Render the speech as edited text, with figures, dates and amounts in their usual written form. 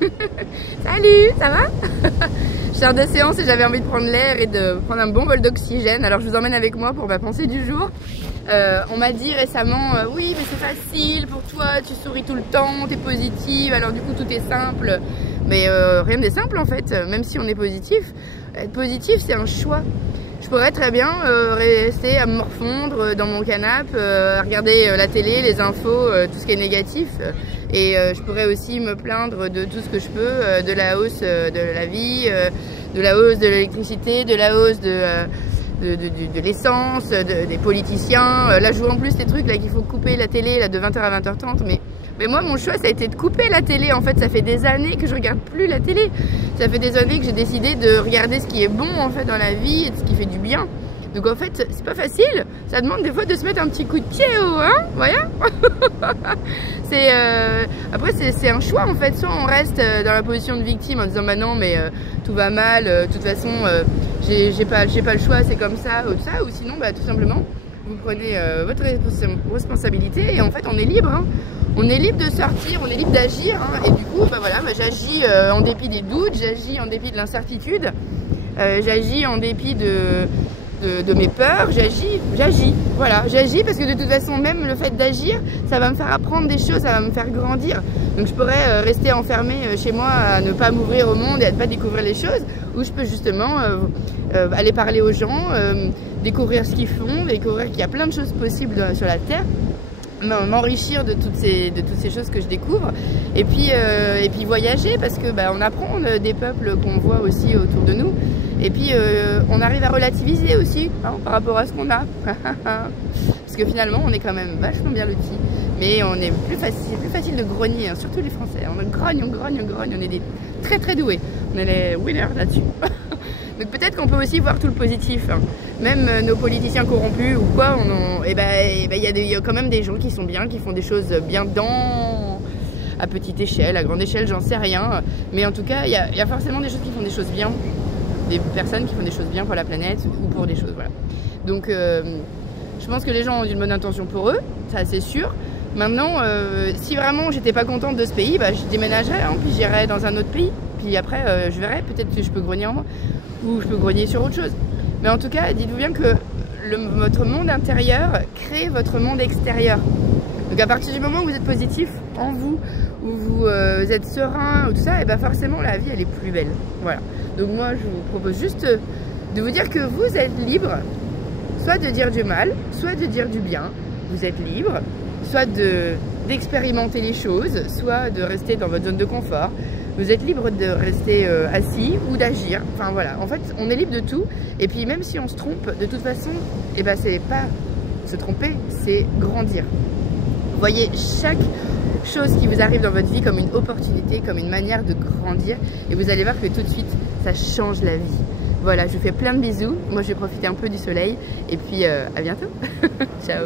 Salut, ça va? Je sors de séance et j'avais envie de prendre l'air et de prendre un bon bol d'oxygène. Alors je vous emmène avec moi pour ma pensée du jour. On m'a dit récemment, oui mais c'est facile pour toi, tu souris tout le temps, t'es positive, alors du coup tout est simple. Mais rien n'est simple en fait, même si on est positif. Être positif c'est un choix. Je pourrais très bien rester à me morfondre dans mon canapé, à regarder la télé, les infos, tout ce qui est négatif. Et je pourrais aussi me plaindre de tout ce que je peux, de la hausse de la vie, de la hausse de l'électricité, de la hausse de l'essence, des politiciens. Là je vois en plus ces trucs là qu'il faut couper la télé là, de 20h à 20h30. Mais moi mon choix ça a été de couper la télé. En fait ça fait des années que je regarde plus la télé. Ça fait des années que j'ai décidé de regarder ce qui est bon en fait dans la vie et ce qui fait du bien. Donc en fait c'est pas facile. Ça demande des fois de se mettre un petit coup de pied au hein, voilà. Après c'est un choix en fait. Soit on reste dans la position de victime en disant bah non mais tout va mal, de toute façon j'ai pas le choix, c'est comme ça ou tout ça, ou sinon bah tout simplement vous prenez votre responsabilité et en fait on est libre hein. On est libre de sortir, on est libre d'agir hein. Et du coup bah voilà, bah, j'agis en dépit des doutes, j'agis en dépit de l'incertitude, j'agis en dépit de mes peurs, j'agis, voilà, j'agis parce que de toute façon même le fait d'agir, ça va me faire apprendre des choses, ça va me faire grandir. Donc je pourrais rester enfermée chez moi à ne pas m'ouvrir au monde et à ne pas découvrir les choses, ou je peux justement aller parler aux gens, découvrir ce qu'ils font, découvrir qu'il y a plein de choses possibles sur la Terre, m'enrichir de toutes ces choses que je découvre et puis voyager parce que bah, on apprend des peuples qu'on voit aussi autour de nous et puis on arrive à relativiser aussi hein, par rapport à ce qu'on a parce que finalement on est quand même vachement bien lotis mais on est c'est plus facile de grogner hein, surtout les Français, on grogne, on est des très doués, on est les winners là-dessus. Donc peut-être qu'on peut aussi voir tout le positif, hein. Même nos politiciens corrompus ou quoi, il y a quand même des gens qui sont bien, qui font des choses bien à petite échelle, à grande échelle, j'en sais rien. Mais en tout cas, il y a forcément des choses qui font des choses bien, des personnes qui font des choses bien pour la planète ou pour des choses, voilà. Donc je pense que les gens ont une bonne intention pour eux, ça c'est sûr. Maintenant, si vraiment j'étais pas contente de ce pays, bah, je déménagerais, hein, puis j'irais dans un autre pays. Puis après, je verrai, peut-être que je peux grogner en moi, ou je peux grogner sur autre chose. Mais en tout cas, dites-vous bien que votre monde intérieur crée votre monde extérieur. Donc à partir du moment où vous êtes positif en vous, où vous êtes serein, ou tout ça, et ben forcément la vie elle est plus belle. Voilà. Donc moi je vous propose juste de vous dire que vous êtes libre, soit de dire du mal, soit de dire du bien. Vous êtes libre, soit d'expérimenter les choses, soit de rester dans votre zone de confort. Vous êtes libre de rester assis ou d'agir. Enfin voilà, en fait, on est libre de tout. Et puis même si on se trompe, de toute façon, eh ben, c'est pas se tromper, c'est grandir. Voyez chaque chose qui vous arrive dans votre vie comme une opportunité, comme une manière de grandir. Et vous allez voir que tout de suite, ça change la vie. Voilà, je vous fais plein de bisous. Moi, je vais profiter un peu du soleil. Et puis, à bientôt. Ciao.